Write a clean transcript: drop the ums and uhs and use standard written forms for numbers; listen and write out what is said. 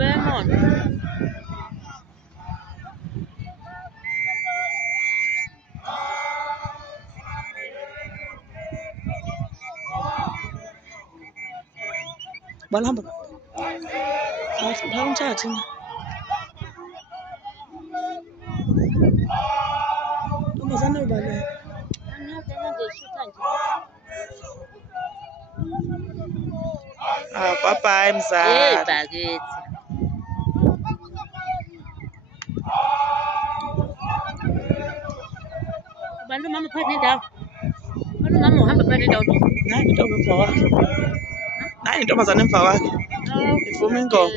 bayamona. Balhamba. Awungithathi na. Ntombazane ubale. Bye bye mzala. Hey bakithi. Bantu mama phansi nendawo. Bantu mama uhamba phansi nendawo. Nayi intombi emva kwakhe. Nayi intombazane emva kwakhe. Ivuma ingoma.